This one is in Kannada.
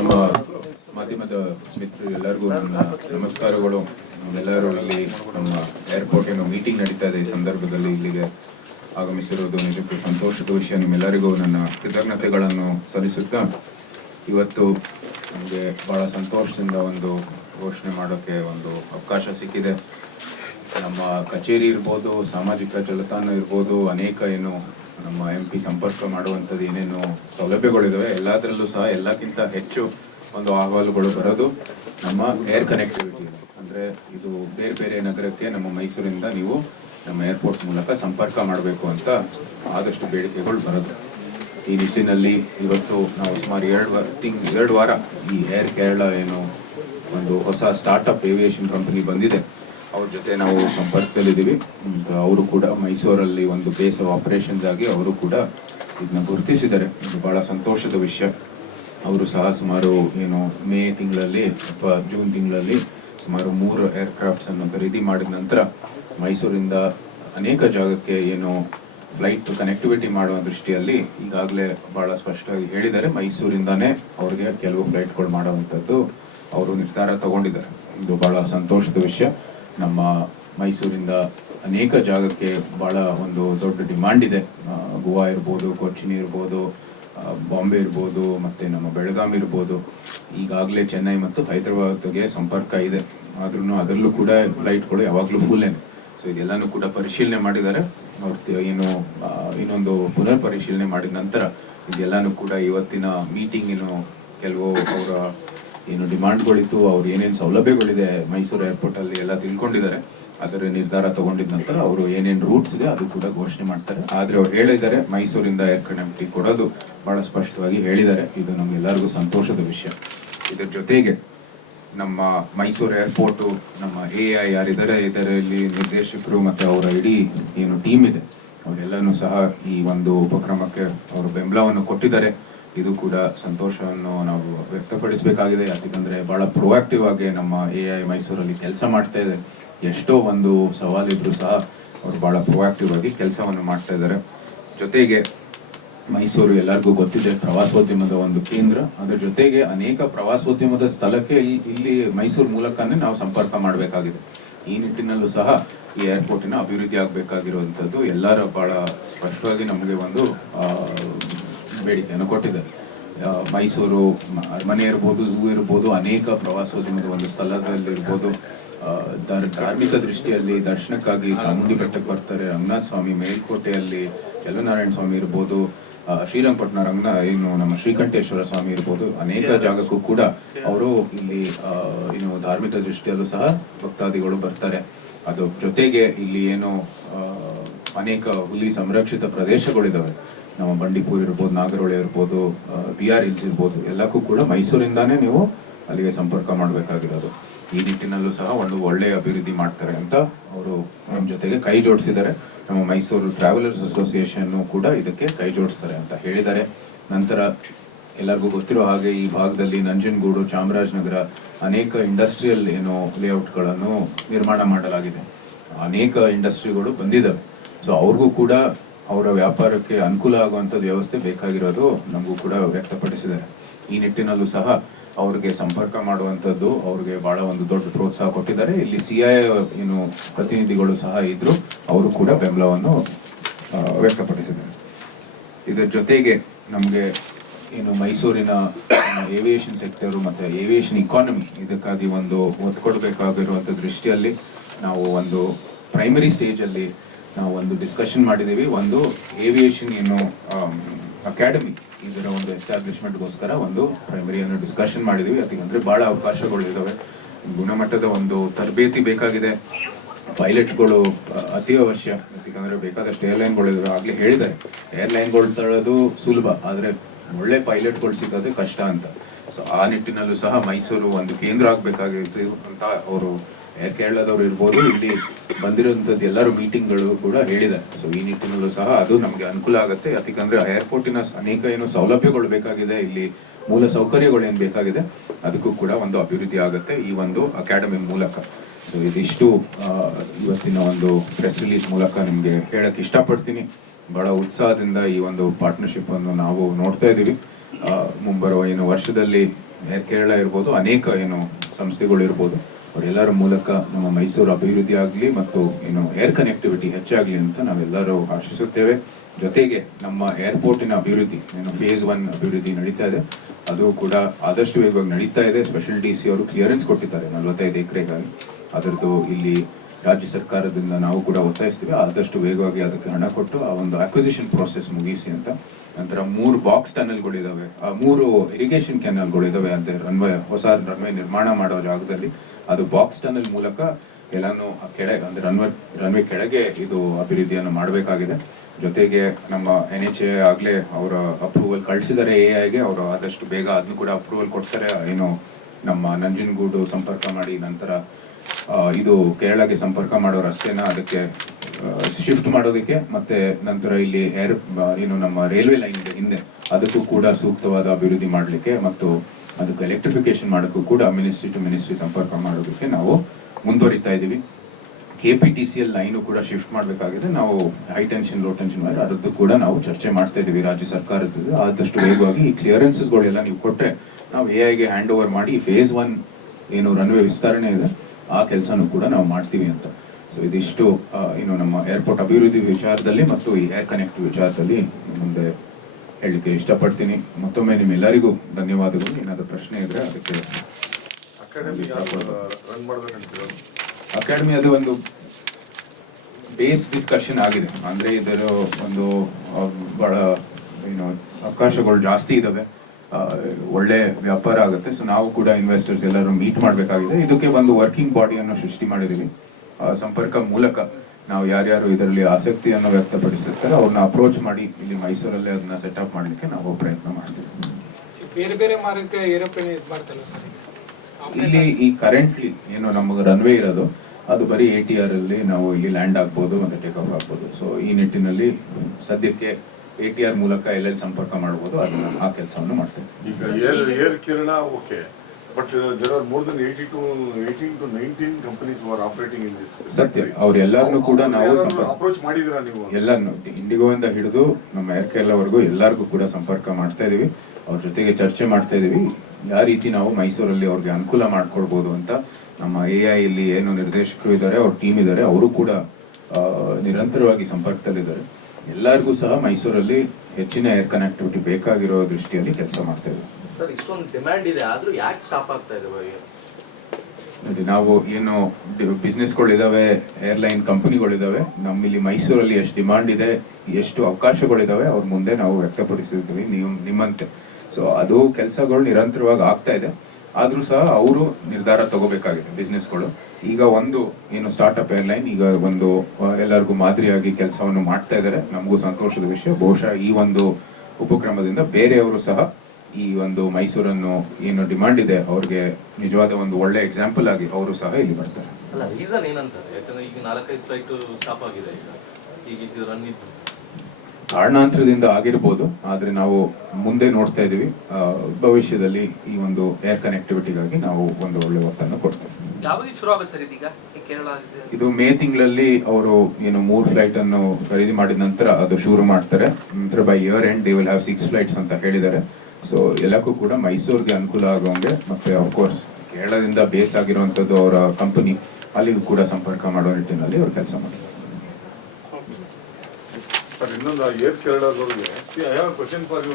ನಮ್ಮ ಮಾಧ್ಯಮದ ಮಿತ್ರ ಎಲ್ಲರಿಗೂ ನನ್ನ ನಮಸ್ಕಾರಗಳು. ನಾವೆಲ್ಲರೂ ಇಲ್ಲಿ ನಮ್ಮ ಏರ್ಪೋರ್ಟ್ ಏನೋ ಮೀಟಿಂಗ್ ನಡೀತಾ ಇದೆ ಈ ಸಂದರ್ಭದಲ್ಲಿ ಇಲ್ಲಿಗೆ ಆಗಮಿಸಿರುವುದು ನಿಜಕ್ಕೂ ಸಂತೋಷದ ವಿಷಯ. ನಿಮ್ಮೆಲ್ಲರಿಗೂ ನನ್ನ ಕೃತಜ್ಞತೆಗಳನ್ನು ಸಲ್ಲಿಸುತ್ತಾ ಇವತ್ತು ನಮಗೆ ಬಹಳ ಸಂತೋಷದಿಂದ ಒಂದು ಘೋಷಣೆ ಮಾಡೋಕ್ಕೆ ಒಂದು ಅವಕಾಶ ಸಿಕ್ಕಿದೆ. ನಮ್ಮ ಕಚೇರಿ ಇರ್ಬೋದು, ಸಾಮಾಜಿಕ ಜಾಲತಾಣ ಇರ್ಬೋದು, ಅನೇಕ ಏನು ನಮ್ಮ ಎಂ ಪಿ ಸಂಪರ್ಕ ಮಾಡುವಂಥದ್ದು ಏನೇನು ಸೌಲಭ್ಯಗಳಿದಾವೆ, ಎಲ್ಲದರಲ್ಲೂ ಸಹ ಎಲ್ಲಕ್ಕಿಂತ ಹೆಚ್ಚು ಒಂದು ಅಹವಾಲುಗಳು ಬರೋದು ನಮ್ಮ ಏರ್ ಕನೆಕ್ಟಿವಿಟಿ ಅಂದರೆ ಇದು ಬೇರೆ ಬೇರೆ ನಗರಕ್ಕೆ ನಮ್ಮ ಮೈಸೂರಿಂದ ನೀವು ನಮ್ಮ ಏರ್ಪೋರ್ಟ್ ಮೂಲಕ ಸಂಪರ್ಕ ಮಾಡಬೇಕು ಅಂತ ಆದಷ್ಟು ಬೇಡಿಕೆಗಳು ಬರೋದು. ಈ ನಿಟ್ಟಿನಲ್ಲಿ ಇವತ್ತು ನಾವು ಸುಮಾರು ಎರಡು ವಾರ ತಿಂಗ್, ಎರಡು ವಾರ ಈ ಏರ್ ಕೇರಳ ಏನು ಒಂದು ಹೊಸ ಸ್ಟಾರ್ಟಪ್ ಏವಿಯೇಷನ್ ಕಂಪನಿ ಬಂದಿದೆ. ಅವ್ರ ಜೊತೆ ನಾವು ಸಂಪರ್ಕದಲ್ಲಿದ್ದೀವಿ. ಅವರು ಕೂಡ ಮೈಸೂರಲ್ಲಿ ಒಂದು ಬೇಸ್ ಆಫ್ ಆಪರೇಷನ್ಸ್ ಆಗಿ ಅವರು ಕೂಡ ಇದನ್ನ ಗುರುತಿಸಿದ್ದಾರೆ. ಇದು ಬಹಳ ಸಂತೋಷದ ವಿಷಯ. ಅವರು ಸಹ ಸುಮಾರು ಏನು, ಮೇ ತಿಂಗಳಲ್ಲಿ ಅಥವಾ ಜೂನ್ ತಿಂಗಳಲ್ಲಿ ಸುಮಾರು ಮೂರು ಏರ್ಕ್ರಾಫ್ಟ್ಸ್ ಅನ್ನು ಖರೀದಿ ಮಾಡಿದ ನಂತರ ಮೈಸೂರಿಂದ ಅನೇಕ ಜಾಗಕ್ಕೆ ಏನು ಫ್ಲೈಟ್ ಕನೆಕ್ಟಿವಿಟಿ ಮಾಡುವ ದೃಷ್ಟಿಯಲ್ಲಿ ಈಗಾಗಲೇ ಬಹಳ ಸ್ಪಷ್ಟವಾಗಿ ಹೇಳಿದ್ದಾರೆ. ಮೈಸೂರಿಂದಾನೇ ಅವ್ರಿಗೆ ಕೆಲವು ಫ್ಲೈಟ್ಗಳು ಮಾಡುವಂಥದ್ದು ಅವರು ನಿರ್ಧಾರ ತಗೊಂಡಿದ್ದಾರೆ. ಇದು ಬಹಳ ಸಂತೋಷದ ವಿಷಯ. ನಮ್ಮ ಮೈಸೂರಿಂದ ಅನೇಕ ಜಾಗಕ್ಕೆ ಬಹಳ ಒಂದು ದೊಡ್ಡ ಡಿಮಾಂಡ್ ಇದೆ. ಗೋವಾ ಇರ್ಬೋದು ಕೊಚ್ಚಿನ್ ಇರ್ಬೋದು ಬಾಂಬೆ ಇರ್ಬೋದು, ಮತ್ತು ನಮ್ಮ ಬೆಳಗಾಂ ಇರ್ಬೋದು. ಈಗಾಗಲೇ ಚೆನ್ನೈ ಮತ್ತು ಹೈದರಾಬಾದ್ಗೆ ಸಂಪರ್ಕ ಇದೆ. ಆದ್ರೂ ಅದರಲ್ಲೂ ಕೂಡ ಫ್ಲೈಟ್ಗಳು ಯಾವಾಗಲೂ ಫುಲ್ ಏನು. ಸೊ ಇದೆಲ್ಲನೂ ಕೂಡ ಪರಿಶೀಲನೆ ಮಾಡಿದ್ದಾರೆ. ಅವ್ರ ಏನು ಇನ್ನೊಂದು ಪುನರ್ ಪರಿಶೀಲನೆ ಮಾಡಿದ ನಂತರ ಇದೆಲ್ಲನೂ ಕೂಡ ಇವತ್ತಿನ ಮೀಟಿಂಗ್ ಏನು ಕೆಲವು ಅವರ ಏನು ಡಿಮಾಂಡ್ಗಳಿತ್ತು ಅವ್ರು ಏನೇನು ಸೌಲಭ್ಯಗಳಿದೆ ಮೈಸೂರು ಏರ್ಪೋರ್ಟ್ ಅಲ್ಲಿ ಎಲ್ಲ ತಿಳ್ಕೊಂಡಿದ್ದಾರೆ. ಅದರ ನಿರ್ಧಾರ ತಗೊಂಡಿದ ನಂತರ ಅವರು ಏನೇನು ರೂಟ್ಸ್ ಇದೆ ಅದು ಕೂಡ ಘೋಷಣೆ ಮಾಡ್ತಾರೆ. ಆದ್ರೆ ಅವ್ರು ಹೇಳಿದ್ದಾರೆ, ಮೈಸೂರಿಂದ ಏರ್ ಕನೆಕ್ಟಿ ಕೊಡೋದು ಬಹಳ ಸ್ಪಷ್ಟವಾಗಿ ಹೇಳಿದ್ದಾರೆ. ಇದು ನಮ್ಗೆಲ್ಲರಿಗೂ ಸಂತೋಷದ ವಿಷಯ. ಇದರ ಜೊತೆಗೆ ನಮ್ಮ ಮೈಸೂರು ಏರ್ಪೋರ್ಟು ನಮ್ಮ ಎ ಐ ಯಾರಿದ್ದಾರೆ, ಇದರಲ್ಲಿ ನಿರ್ದೇಶಕರು ಮತ್ತೆ ಅವರ ಇಡೀ ಏನು ಟೀಮ್ ಇದೆ, ಅವರೆಲ್ಲನೂ ಸಹ ಈ ಒಂದು ಉಪಕ್ರಮಕ್ಕೆ ಅವರು ಬೆಂಬಲವನ್ನು ಕೊಟ್ಟಿದ್ದಾರೆ. ಇದು ಕೂಡ ಸಂತೋಷವನ್ನು ನಾವು ವ್ಯಕ್ತಪಡಿಸಬೇಕಾಗಿದೆ. ಯಾಕಂದ್ರೆ ಬಹಳ ಪ್ರೊಆಕ್ಟಿವ್ ಆಗಿ ನಮ್ಮ ಎ ಐ ಮೈಸೂರಲ್ಲಿ ಕೆಲಸ ಮಾಡ್ತಾ ಇದೆ. ಎಷ್ಟೋ ಒಂದು ಸವಾಲಿದ್ರು ಸಹ ಅವರು ಬಹಳ ಪ್ರೊಆಕ್ಟಿವ್ ಆಗಿ ಕೆಲಸವನ್ನು ಮಾಡ್ತಾ ಇದ್ದಾರೆ. ಜೊತೆಗೆ ಮೈಸೂರು ಎಲ್ಲರಿಗೂ ಗೊತ್ತಿದೆ, ಪ್ರವಾಸೋದ್ಯಮದ ಒಂದು ಕೇಂದ್ರ. ಅದರ ಜೊತೆಗೆ ಅನೇಕ ಪ್ರವಾಸೋದ್ಯಮದ ಸ್ಥಳಕ್ಕೆ ಇಲ್- ಇಲ್ಲಿ ಮೈಸೂರು ಮೂಲಕನೇ ನಾವು ಸಂಪರ್ಕ ಮಾಡಬೇಕಾಗಿದೆ. ಈ ನಿಟ್ಟಿನಲ್ಲೂ ಸಹ ಈ ಏರ್ಪೋರ್ಟಿನ ಅಭಿವೃದ್ಧಿ ಆಗಬೇಕಾಗಿರುವಂಥದ್ದು ಎಲ್ಲರ ಬಹಳ ಸ್ಪಷ್ಟವಾಗಿ ನಮಗೆ ಒಂದು ಬೇಡಿಕೆಯನ್ನು ಕೊಟ್ಟಿದ್ದಾರೆ ಮೈಸೂರು ಮನೆ ಇರ್ಬೋದು ಝೂ ಇರ್ಬೋದು ಅನೇಕ ಪ್ರವಾಸೋದ್ಯಮದ ಒಂದು ಸ್ಥಳದಲ್ಲಿರ್ಬೋದು. ಧಾರ್ಮಿಕ ದೃಷ್ಟಿಯಲ್ಲಿ ದರ್ಶನಕ್ಕಾಗಿ ಚಾಮುಂಡಿ ಬೆಟ್ಟಕ್ಕೆ ಬರ್ತಾರೆ ರಂಗನಾಥ ಸ್ವಾಮಿ ಮೇಲ್ಕೋಟೆಯಲ್ಲಿ ಯಲ್ಲನಾರಾಯಣ ಸ್ವಾಮಿ ಇರ್ಬೋದು ಶ್ರೀರಂಗಪಟ್ಟಣ ರಂಗನ ಏನು ನಮ್ಮ ಶ್ರೀಕಂಠೇಶ್ವರ ಸ್ವಾಮಿ ಇರ್ಬೋದು ಅನೇಕ ಜಾಗಕ್ಕೂ ಕೂಡ ಅವರು ಇಲ್ಲಿ ಏನು ಧಾರ್ಮಿಕ ದೃಷ್ಟಿಯಲ್ಲೂ ಸಹ ಭಕ್ತಾದಿಗಳು ಬರ್ತಾರೆ. ಅದು ಜೊತೆಗೆ ಇಲ್ಲಿ ಏನು ಅನೇಕ ಹುಲಿ ಸಂರಕ್ಷಿತ ಪ್ರದೇಶಗಳಿದಾವೆ. ನಮ್ಮ ಬಂಡಿಪುರ್ ಇರ್ಬೋದು, ನಾಗರಹೊಳೆ ಇರ್ಬೋದು ಬಿ ಆರ್ ಹಿಲ್ಸ್ ಇರ್ಬೋದು, ಎಲ್ಲಕ್ಕೂ ಕೂಡ ಮೈಸೂರಿಂದಾನೇ ನೀವು ಅಲ್ಲಿಗೆ ಸಂಪರ್ಕ ಮಾಡಬೇಕಾಗಿರೋದು. ಈ ನಿಟ್ಟಿನಲ್ಲೂ ಸಹ ಒಂದು ಒಳ್ಳೆಯ ಅಭಿವೃದ್ಧಿ ಮಾಡ್ತಾರೆ ಅಂತ ಅವರು ನಮ್ಮ ಜೊತೆಗೆ ಕೈ ಜೋಡಿಸಿದ್ದಾರೆ. ನಮ್ಮ ಮೈಸೂರು ಟ್ರಾವೆಲರ್ಸ್ ಅಸೋಸಿಯೇಷನ್ ಕೂಡ ಇದಕ್ಕೆ ಕೈ ಜೋಡಿಸ್ತಾರೆ ಅಂತ ಹೇಳಿದ್ದಾರೆ. ನಂತರ ಎಲ್ಲರಿಗೂ ಗೊತ್ತಿರೋ ಹಾಗೆ ಈ ಭಾಗದಲ್ಲಿ ನಂಜನಗೂಡು, ಚಾಮರಾಜನಗರ ಅನೇಕ ಇಂಡಸ್ಟ್ರಿಯಲ್ ಏನು ಲೇಔಟ್ಗಳನ್ನು ನಿರ್ಮಾಣ ಮಾಡಲಾಗಿದೆ. ಅನೇಕ ಇಂಡಸ್ಟ್ರಿಗಳು ಬಂದಿದ್ದಾವೆ. ಸೊ ಅವ್ರಿಗೂ ಕೂಡ ಅವರ ವ್ಯಾಪಾರಕ್ಕೆ ಅನುಕೂಲ ಆಗುವಂಥದ್ದು ವ್ಯವಸ್ಥೆ ಬೇಕಾಗಿರೋದು ನಮಗೂ ಕೂಡ ವ್ಯಕ್ತಪಡಿಸಿದ್ದಾರೆ. ಈ ನಿಟ್ಟಿನಲ್ಲೂ ಸಹ ಅವ್ರಿಗೆ ಸಂಪರ್ಕ ಮಾಡುವಂಥದ್ದು ಅವ್ರಿಗೆ ಬಹಳ ಒಂದು ದೊಡ್ಡ ಪ್ರೋತ್ಸಾಹ ಕೊಟ್ಟಿದ್ದಾರೆ. ಇಲ್ಲಿ ಸಿ ಐ ಏನು ಪ್ರತಿನಿಧಿಗಳು ಸಹ ಇದ್ರು, ಅವರು ಕೂಡ ಬೆಂಬಲವನ್ನು ವ್ಯಕ್ತಪಡಿಸಿದ್ದಾರೆ. ಇದರ ಜೊತೆಗೆ ನಮಗೆ ಏನು ಮೈಸೂರಿನ ಏವಿಯೇಷನ್ ಸೆಕ್ಟರ್ ಮತ್ತೆ ಏವಿಯೇಷನ್ ಇಕಾನಮಿ ಇದಕ್ಕಾಗಿ ಒಂದು ಒತ್ತು ಕೊಡಬೇಕಾಗಿರುವಂಥ ದೃಷ್ಟಿಯಲ್ಲಿ ನಾವು ಒಂದು ಪ್ರೈಮರಿ ಸ್ಟೇಜಲ್ಲಿ ಒಂದು ಡಿಸ್ಕಷನ್ ಮಾಡಿದ್ದೀವಿ. ಒಂದು ಏವಿಯೇಷನ್ ಏನು ಅಕಾಡೆಮಿ ಇದರ ಒಂದು ಎಸ್ಟಾಬ್ಲಿಷ್ಮೆಂಟ್ಗೋಸ್ಕರ ಒಂದು ಪ್ರೈಮರಿಯನ್ನು ಡಿಸ್ಕಷನ್ ಮಾಡಿದ್ದೀವಿ. ಅದಕ್ಕೆ ಬಹಳ ಅವಕಾಶಗಳು ಇದಾವೆ. ಗುಣಮಟ್ಟದ ಒಂದು ತರಬೇತಿ ಬೇಕಾಗಿದೆ. ಪೈಲಟ್ಗಳು ಅತಿ ಅವಶ್ಯ. ಯಾಕಂದ್ರೆ ಬೇಕಾದಷ್ಟು ಏರ್ಲೈನ್ಗಳು ಆಗ್ಲೇ ಹೇಳಿದ್ದಾರೆ. ಏರ್ಲೈನ್ಗಳು ತಳ್ಳೋದು ಸುಲಭ, ಆದರೆ ಒಳ್ಳೆ ಪೈಲಟ್ಗಳು ಸಿಗೋದು ಕಷ್ಟ ಅಂತ. ಸೊ ಆ ನಿಟ್ಟಿನಲ್ಲೂ ಸಹ ಮೈಸೂರು ಒಂದು ಕೇಂದ್ರ ಆಗ್ಬೇಕಾಗಿತ್ತು ಅಂತ ಅವರು ಕೇರಳದವ್ರು ಇರ್ಬೋದು, ಇಲ್ಲಿ ಬಂದಿರುವಂಥದ್ದು ಎಲ್ಲರೂ ಮೀಟಿಂಗ್ಗಳು ಕೂಡ ಹೇಳಿದ್ದಾರೆ. ಸೊ ಈ ನಿಟ್ಟಿನಲ್ಲೂ ಸಹ ಅದು ನಮಗೆ ಅನುಕೂಲ ಆಗುತ್ತೆ. ಯಾಕಂದ್ರೆ ಏರ್ಪೋರ್ಟಿನ ಅನೇಕ ಏನು ಸೌಲಭ್ಯಗಳು ಬೇಕಾಗಿದೆ. ಇಲ್ಲಿ ಮೂಲ ಸೌಕರ್ಯಗಳು ಏನು ಬೇಕಾಗಿದೆ, ಅದಕ್ಕೂ ಕೂಡ ಒಂದು ಅಭಿವೃದ್ಧಿ ಆಗುತ್ತೆ ಈ ಒಂದು ಅಕಾಡೆಮಿ ಮೂಲಕ. ಸೊ ಇದಿಷ್ಟು ಇವತ್ತಿನ ಒಂದು ಪ್ರೆಸ್ ರಿಲೀಸ್ ಮೂಲಕ ನಿಮಗೆ ಹೇಳಕ್ ಇಷ್ಟಪಡ್ತೀನಿ. ಬಹಳ ಉತ್ಸಾಹದಿಂದ ಈ ಒಂದು ಪಾರ್ಟ್ನರ್ಶಿಪ್ ಅನ್ನು ನಾವು ನೋಡ್ತಾ ಇದ್ದೀವಿ. ಮುಂಬರುವ ಏನು ವರ್ಷದಲ್ಲಿ ಕೇರಳ ಇರ್ಬೋದು, ಅನೇಕ ಏನು ಸಂಸ್ಥೆಗಳು ಇರ್ಬೋದು ಅವರೆಲ್ಲರ ಮೂಲಕ ನಮ್ಮ ಮೈಸೂರು ಅಭಿವೃದ್ಧಿ ಆಗಲಿ ಮತ್ತು ಏನು ಏರ್ ಕನೆಕ್ಟಿವಿಟಿ ಹೆಚ್ಚಾಗಲಿ ಅಂತ ನಾವೆಲ್ಲರೂ ಆಶಿಸುತ್ತೇವೆ. ಜೊತೆಗೆ ನಮ್ಮ ಏರ್ಪೋರ್ಟಿನ ಅಭಿವೃದ್ಧಿ, ಏನು ಫೇಸ್ ಒನ್ ಅಭಿವೃದ್ಧಿ ನಡೀತಾ ಇದೆ. ಅದು ಕೂಡ ಆದಷ್ಟು ವೇಗವಾಗಿ ನಡೀತಾ ಇದೆ. ಸ್ಪೆಷಲ್ ಡಿ ಸಿ ಅವರು ಕ್ಲಿಯರೆನ್ಸ್ ಕೊಟ್ಟಿದ್ದಾರೆ ನಲವತ್ತೈದು ಎಕರೆಗಾಗಿ. ಅದರದ್ದು ಇಲ್ಲಿ ರಾಜ್ಯ ಸರ್ಕಾರದಿಂದ ನಾವು ಕೂಡ ಒತ್ತಾಯಿಸ್ತೀವಿ. ಆದಷ್ಟು ವೇಗವಾಗಿ ಅದಕ್ಕೆ ಹಣ ಕೊಟ್ಟು ಆ ಒಂದು ಅಕ್ವಿಸಿಷನ್ ಪ್ರೋಸೆಸ್ ಮುಗಿಸಿ ಅಂತ. ನಂತರ ಮೂರು ಬಾಕ್ಸ್ ಟನಲ್ಗಳು ಇದಾವೆ. ಆ ಮೂರು ಇರಿಗೇಷನ್ ಕೆನಲ್ಗಳಿದ್ದಾವೆ ಅಂದರೆ ರನ್ವೇ ಹೊಸ ರನ್ವೇ ನಿರ್ಮಾಣ ಮಾಡೋ ಜಾಗದಲ್ಲಿ. ಅದು ಬಾಕ್ಸ್ ಟನಲ್ ಮೂಲಕ ಎಲ್ಲಾನು ಕೆಳಗೆ ಕೆಳ ಅಂದ್ರೆ ರನ್ವೇ ರನ್ವೇ ಕೆಳಗೆ ಇದು ಅಭಿವೃದ್ಧಿಯನ್ನು ಮಾಡಬೇಕಾಗಿದೆ. ಜೊತೆಗೆ ನಮ್ಮ ಎನ್ ಎಚ್ ಎ ಆಗ್ಲೇ ಅವರ ಅಪ್ರೂವಲ್ ಕಳಿಸಿದ್ದಾರೆ ಎ ಐಗೆ ಅವರು ಆದಷ್ಟು ಬೇಗ ಅದನ್ನು ಕೂಡ ಅಪ್ರೂವಲ್ ಕೊಡ್ತಾರೆ. ಏನು ನಮ್ಮ ನಂಜನಗೂಡು ಸಂಪರ್ಕ ಮಾಡಿ ನಂತರ ಇದು ಕೇರಳಗೆ ಸಂಪರ್ಕ ಮಾಡೋ ರಸ್ತೆನ ಅದಕ್ಕೆ ಶಿಫ್ಟ್ ಮಾಡೋದಕ್ಕೆ. ಮತ್ತೆ ನಂತರ ಇಲ್ಲಿ ಏರ್ ಏನು ನಮ್ಮ ರೈಲ್ವೆ ಲೈನ್ ಇದೆ ಹಿಂದೆ. ಅದಕ್ಕೂ ಕೂಡ ಸೂಕ್ತವಾದ ಅಭಿವೃದ್ಧಿ ಮಾಡಲಿಕ್ಕೆ ಮತ್ತು ಅದಕ್ಕೆ ಎಲೆಕ್ಟ್ರಿಫಿಕೇಶನ್ ಮಾಡೋಕ್ಕೂ ಕೂಡ ಮಿನಿಸ್ಟ್ರಿ ಟು ಮಿನಿಸ್ಟ್ರಿ ಸಂಪರ್ಕ ಮಾಡೋದಕ್ಕೆ ನಾವು ಮುಂದುವರಿತಾ ಇದ್ದೀವಿ. K P T C L line ಕೂಡ ಶಿಫ್ಟ್ ಮಾಡಬೇಕಾಗಿದೆ. ನಾವು high tension low tension wire ಅದರದ್ದು ಕೂಡ ನಾವು ಚರ್ಚೆ ಮಾಡ್ತಾ ಇದ್ದೀವಿ ರಾಜ್ಯ ಸರ್ಕಾರದ ಆದಷ್ಟು ವೇಗವಾಗಿ ಈ ಕ್ಲಿಯರೆನ್ಸಸ್ಗಳೆಲ್ಲ ನೀವು ಕೊಟ್ಟರೆ ನಾವು ಎ ಐಗೆ ಹ್ಯಾಂಡ್ ಓವರ್ ಮಾಡಿ ಫೇಸ್ ಒನ್ ಏನು ರನ್ವೇ ವಿಸ್ತರಣೆ ಇದೆ, ಆ ಕೆಲಸನೂ ಕೂಡ ನಾವು ಮಾಡ್ತೀವಿ ಅಂತ. ಸೊ ಇದಿಷ್ಟು ಏನು ನಮ್ಮ ಏರ್ಪೋರ್ಟ್ ಅಭಿವೃದ್ಧಿ ವಿಚಾರದಲ್ಲಿ ಮತ್ತು ಈ ಏರ್ ಕನೆಕ್ಟ್ ವಿಚಾರದಲ್ಲಿ ಮುಂದೆ ಹೇಳಲಿಕ್ಕೆ ಇಷ್ಟಪಡ್ತೀನಿ. ಮತ್ತೊಮ್ಮೆ ನಿಮ್ಮೆಲ್ಲರಿಗೂ ಧನ್ಯವಾದಗಳು. ಏನಾದರೂ ಪ್ರಶ್ನೆ ಇದ್ರೆ ಅದಕ್ಕೆ ಅಕಾಡೆಮಿ ಅದು ಒಂದು ಬೇಸ್ ಡಿಸ್ಕಷನ್ ಆಗಿದೆ. ಅಂದ್ರೆ ಇದರ ಒಂದು ಭಾಳ ಬಹಳ ಏನು ಅವಕಾಶಗಳು ಜಾಸ್ತಿ ಇದಾವೆ. ಆ, ಒಳ್ಳೆ ವ್ಯಾಪಾರ ಆಗುತ್ತೆ. ಸೊ ನಾವು ಕೂಡ ಇನ್ವೆಸ್ಟರ್ಸ್ ಎಲ್ಲರೂ ಮೀಟ್ ಮಾಡಬೇಕಾಗಿದೆ. ಇದಕ್ಕೆ ಒಂದು ವರ್ಕಿಂಗ್ ಬಾಡಿಯನ್ನು ಸೃಷ್ಟಿ ಮಾಡಿದ್ದೀವಿ. ಸಂಪರ್ಕ ಮೂಲಕ. ನಾವು ಯಾರ್ಯಾರು ಇದರಲ್ಲಿ ಆಸಕ್ತಿಯನ್ನು ವ್ಯಕ್ತಪಡಿಸುತ್ತಾರೆ ಅವ್ರನ್ನ ಅಪ್ರೋಚ್ ಮಾಡಿ ಇಲ್ಲಿ ಮೈಸೂರಲ್ಲೇ ಅದನ್ನ ಸೆಟಪ್ ಮಾಡಲಿಕ್ಕೆ ನಾವು ಪ್ರಯತ್ನ ಮಾಡ್ತೀವಿ. ಬೇರೆ ಬೇರೆ ಮಾರ್ಗಕ್ಕೆ ಏರೋಪ್ಲೇನ್ ಇದು ಮಾಡ್ತಲ್ಲ ಸರ್? ಇಲ್ಲಿ ಈ ಕರೆಂಟ್ಲಿ ಏನು ನಮಗೆ ರನ್ವೇ ಇರೋದು ಅದು ಬರೀ ಎ ಟಿ ಆರ್ ಅಲ್ಲಿ ನಾವು ಇಲ್ಲಿ ಲ್ಯಾಂಡ್ ಆಗ್ಬೋದು ಮತ್ತೆ ಟೇಕ್ ಆಫ್ ಆಗ್ಬೋದು ಸೊ ಈ ನಿಟ್ಟಿನಲ್ಲಿ ಸದ್ಯಕ್ಕೆ ಎ ಟಿ ಆರ್ ಮೂಲಕ ಎಲ್ಲೆಲ್ಲಿ ಸಂಪರ್ಕ ಮಾಡ್ಬೋದು ಅದನ್ನ ಆ ಕೆಲಸವನ್ನು ಮಾಡ್ತೇವೆ. ಈಗ ಏರ್ ಏರ್ ಕಿರಣ ಓಕೆ ಬಟ್ ಸತ್ಯ ಅವ್ರೆಲ್ಲರನ್ನೂ ಕೂಡ ನಾವು ಸಂಪರ್ಕ ಅಪ್ರೋಚ್ ಮಾಡಿದಿರಾ ನೀವು? ಇಂಡಿಗೋಯಿಂದ ಹಿಡಿದು ನಮ್ಮ ಏರ್ಕೆಲ್ಲವರೆಗೂ ಎಲ್ಲರಿಗೂ ಕೂಡ ಸಂಪರ್ಕ ಮಾಡ್ತಾ ಇದೀವಿ. ಅವ್ರ ಜೊತೆಗೆ ಚರ್ಚೆ ಮಾಡ್ತಾ ಇದೀವಿ. ಯಾವ ರೀತಿ ನಾವು ಮೈಸೂರಲ್ಲಿ ಅವ್ರಿಗೆ ಅನುಕೂಲ ಮಾಡ್ಕೊಡ್ಬೋದು ಅಂತ ನಮ್ಮ ಎ ಐ ಇಲ್ಲಿ ಏನು ನಿರ್ದೇಶಕರು ಇದ್ದಾರೆ ಅವ್ರ ಟೀಮ್ ಇದ್ದಾರೆ ಅವರು ಕೂಡ ಆ, ನಿರಂತರವಾಗಿ ಸಂಪರ್ಕದಲ್ಲಿದ್ದಾರೆ. ಎಲ್ಲರಿಗೂ ಸಹ ಮೈಸೂರಲ್ಲಿ ಹೆಚ್ಚಿನ ಏರ್ ಕನೆಕ್ಟಿವಿಟಿ ಬೇಕಾಗಿರೋ ದೃಷ್ಟಿಯಲ್ಲಿ ಕೆಲಸ ಮಾಡ್ತಾ ಇದ್ದೀವಿ ಸರ್, ಇಷ್ಟೊಂದು ಡಿಮ್ಯಾಂಡ್ ಇದೆ, ಆದ್ರೂ ಯಾಕೆ ಸ್ಟಾಪ್ ಆಗ್ತಾ ಇದೆ ನೋಡಿ ನಾವು ಏನು ಬಿಸ್ನೆಸ್ಗಳಿದಾವೆ ಏರ್ಲೈನ್ ಕಂಪನಿಗಳಿದಾವೆ ನಮ್ಮಲ್ಲಿ ಮೈಸೂರಲ್ಲಿ ಎಷ್ಟು ಡಿಮಾಂಡ್ ಇದೆ, ಎಷ್ಟು ಅವಕಾಶಗಳಿದಾವೆ, ಅವ್ರ ಮುಂದೆ ನಾವು ವ್ಯಕ್ತಪಡಿಸಿರ್ತೀವಿ ನೀವು ನಿಮ್ಮಂತೆ. ಸೊ ಅದು ಕೆಲಸಗಳು ನಿರಂತರವಾಗಿ ಆಗ್ತಾ ಇದೆ. ಆದ್ರೂ ಸಹ ಅವರು ನಿರ್ಧಾರ ತಗೋಬೇಕಾಗಿದೆ ಬಿಸ್ನೆಸ್ಗಳು ಈಗ ಒಂದು, ಏನು ಸ್ಟಾರ್ಟ್ಅಪ್ ಏರ್ಲೈನ್ ಈಗ ಒಂದು ಎಲ್ಲರಿಗೂ ಮಾದರಿಯಾಗಿ ಕೆಲಸವನ್ನು ಮಾಡ್ತಾ ಇದ್ದಾರೆ ನಮಗೂ ಸಂತೋಷದ ವಿಷಯ. ಬಹುಶಃ ಈ ಒಂದು ಉಪಕ್ರಮದಿಂದ ಬೇರೆಯವರು ಸಹ ಈ ಒಂದು ಮೈಸೂರನ್ನು ಏನು ಡಿಮಾಂಡ್ ಇದೆ ಅವ್ರಿಗೆ ನಿಜವಾದ ಒಂದು ಒಳ್ಳೆ ಎಕ್ಸಾಂಪಲ್ ಆಗಿ ಅವರು ಸಹ ಇಲ್ಲಿ ಬರ್ತಾರೆ. ಅಲ್ಲ ರೀಸನ್ ಏನಂತಾರೆ? ಯಾಕಂದ್ರೆ ಈಗ ನಾಲ್ಕೈದು ಫ್ಲೈಟ್ ಸ್ಟಾಪ್ ಆಗಿದೆ ಈಗ. ಈಗ ಇದು ರನ್ ಇದ್ದು. ಕಾರಣಾಂತರದಿಂದ ಆಗಿರ್ಬೋದು ಆದ್ರೆ ನಾವು ಮುಂದೆ ನೋಡ್ತಾ ಇದೀವಿ ಭವಿಷ್ಯದಲ್ಲಿ ಈ ಒಂದು ಏರ್ ಕನೆಕ್ಟಿವಿಟಿಗಾಗಿ ನಾವು ಒಂದು ಒಳ್ಳೆ ಒತ್ತನ್ನು ಕೊಡ್ತೇವೆ. ಇದೆ. ಇದು ಮೇ ತಿಂಗಳಲ್ಲಿ ಅವರು ಏನು ಮೂರ್ ಫ್ಲೈಟ್ ಅನ್ನು ಖರೀದಿ ಮಾಡಿದ ನಂತರ ಅದು ಶುರು ಮಾಡ್ತಾರೆ. ನಂತರ by year end they will have six flights ಅಂತ ಹೇಳಿದ್ದಾರೆ. ಸೊ ಎಲ್ಲಕ್ಕೂ ಕೂಡ ಮೈಸೂರಿಗೆ ಅನುಕೂಲ ಆಗುವಂಗೆ ಮತ್ತೆ ಅಫ್ಕೋರ್ಸ್ ಕೇರಳದಿಂದ ಬೇಸ್ ಆಗಿರುವಂತದ್ದು ಅವರ ಕಂಪನಿ ಅಲ್ಲಿಗೂ ಕೂಡ ಸಂಪರ್ಕ ಮಾಡೋ ನಿಟ್ಟಿನಲ್ಲಿ ಅವರು ಕೆಲಸ ಮಾಡ್ತಾರೆ. ಸರ್, ಇನ್ನೊಂದು air ಕೇರಳದವ್ರಿಗೆ I have question for you